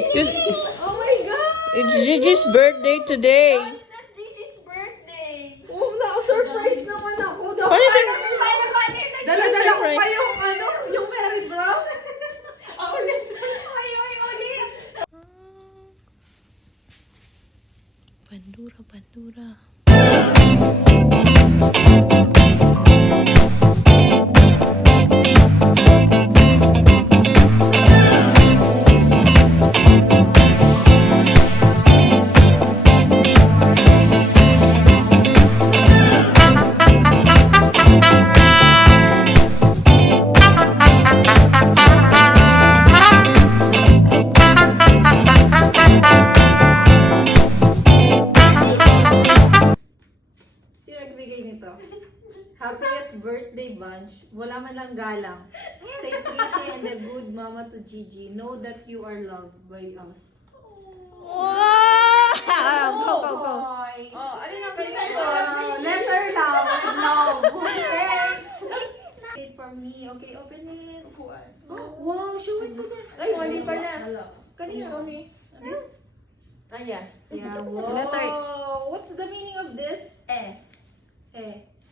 Oh my God! It's Gigi's birthday today. No, it's not Gigi's birthday. Oh, na-surprise naman ako. Ano siya? Dala-dala ko pa yung yung Mary Brown. Ulit. Ay, ulit. Bandura, bandura. Sino nagbigay nito? Happiest birthday bunch. Wala man lang galang. Stay pretty and a good mama to Gigi. Know that you are loved by us. Wow! Go, go, go. Boy. Oh, ano na ba ito? Letter love with love. Thanks. Wait for me. Okay, open it. Oh, wow, show it to them. Ay, mali pa na. Kanina. This? Ayan. Yeah, wow. Letter. What's the meaning of this? Eh.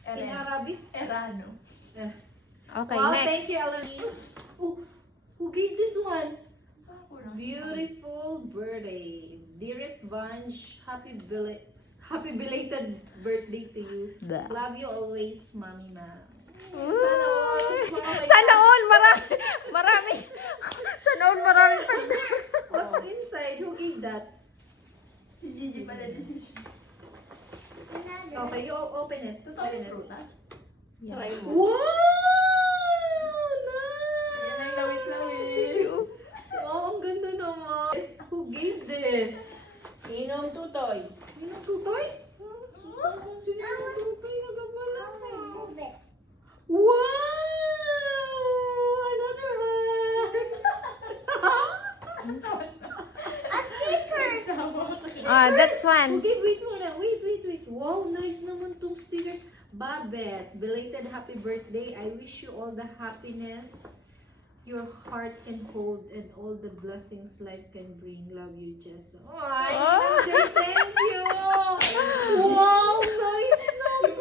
In Arabic? Erano. Okay, Wow, next. thank you, Eleni. Oh, who gave this one? Ako na. Beautiful birthday. Dearest Vange, happy belated birthday to you. Da. Love you always, Mami Ma. Sana all. Sana all, marami. Sana all, marami pa. What's inside? Who gave that? Si Gigi pala decision. Okay, you open it. Totoo Open yung it. prutas? Yeah. Try mo. Wow! Ayan ang lawit-lawit. Nice! Oh, ang ganda naman. Who gave this? Inom tutoy. Sino tutoy? Sino yung tutoy? Nagabala ka. Wow! Another one! That's one. Okay, wait muna. Wait. Wow, nice naman tong stickers. Babette, belated happy birthday. I wish you all the happiness your heart can hold and all the blessings life can bring. Love you, Jessa. Ay, Jay, thank you! Wow, nice naman!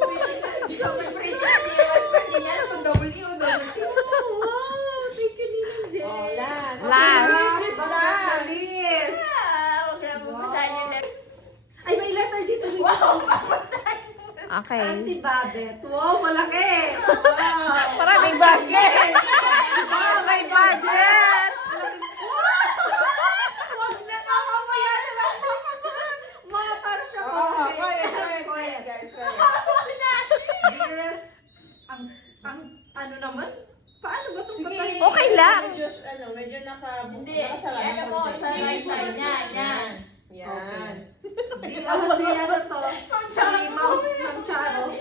Wow, thank you, Ninang Jay. Oh, last. Last. But not the least. Ay, may letter dito. Okay. Auntie Babette. Wow, malaki! Wow! Maraming budget. Wow, May budget. Wag na ka, mamaya na lang. Matouch ako. Quiet. Dearest, ano naman? Paano ba itong patayin? Okay lang. Medyo Hindi, nakasalamin ano mo, konti. sa right side niya, yan. Yan. Di ba kasi ano to? Si Ma'am Charo.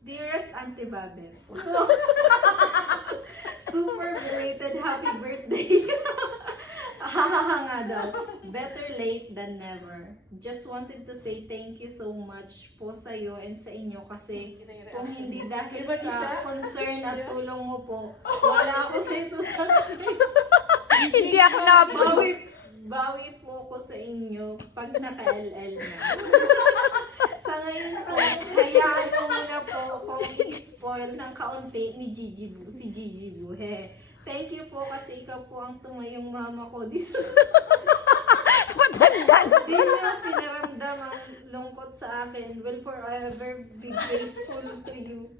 Dearest Auntie Babette. Super belated happy birthday. Hahaha nga daw. Better late than never. Just wanted to say thank you so much po sa iyo and sa inyo kasi kung hindi dahil sa concern at tulong mo po, wala ako sa ito sa Hindi ako nabot. Bawi po ko sa inyo pag naka-LL na. Sa ngayon po, hayaan mo muna po akong i-spoil ng kaunti ni Gigi Bu, si Gigi Bu. He. Thank you po kasi ikaw po ang tumayong mama ko dito. Matanda na. Di na pinaramdam ang lungkot sa akin. Will forever be grateful to you.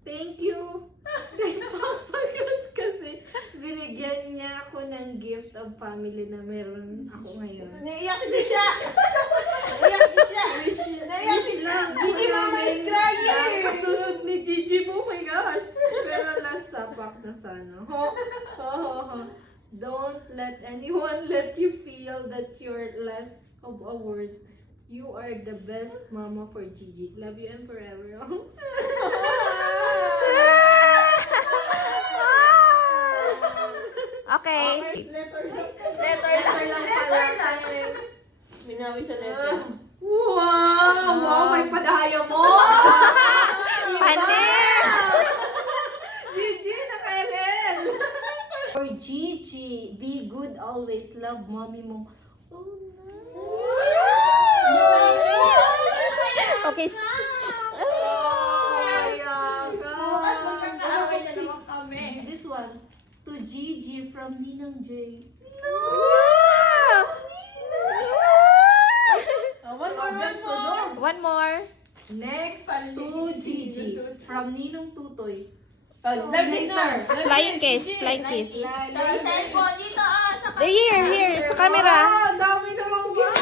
Thank you. Kay Papa God kasi binigyan niya ako ng gift of family na meron ako ngayon. Naiyak si siya. Naiyak siya. Wish lang. Gigi mama is crying. Kasunod ni Gigi, oh my gosh. Pero last sapak na sana. Don't let anyone let you feel that you're less of a word. You are the best mama for Gigi. Love you and forever. Okay. Letter lang. Letter lang pala. Thanks. Binawi sa letter. Wow! Wow, may padaya mo! Panis! Gigi, naka-LL! For Gigi, be good always. Love mommy mo. Oh, Okay. This one. To Gigi from Ninang J. One more. Next, to Gigi from Ninong Tutoy. Later. Flying kiss. Flying kiss. Sa cellphone dito ah. Sa Here. Sa camera. Ah, dami namang gift.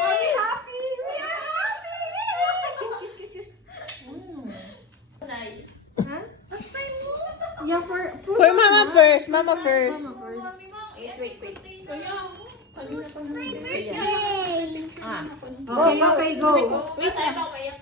Happy, happy. We are happy. Kiss. kanay. Huh? Yeah, For mama first. Mama first. Mama first. Wait. Ah. Okay, go. Wait, tayo ba kaya?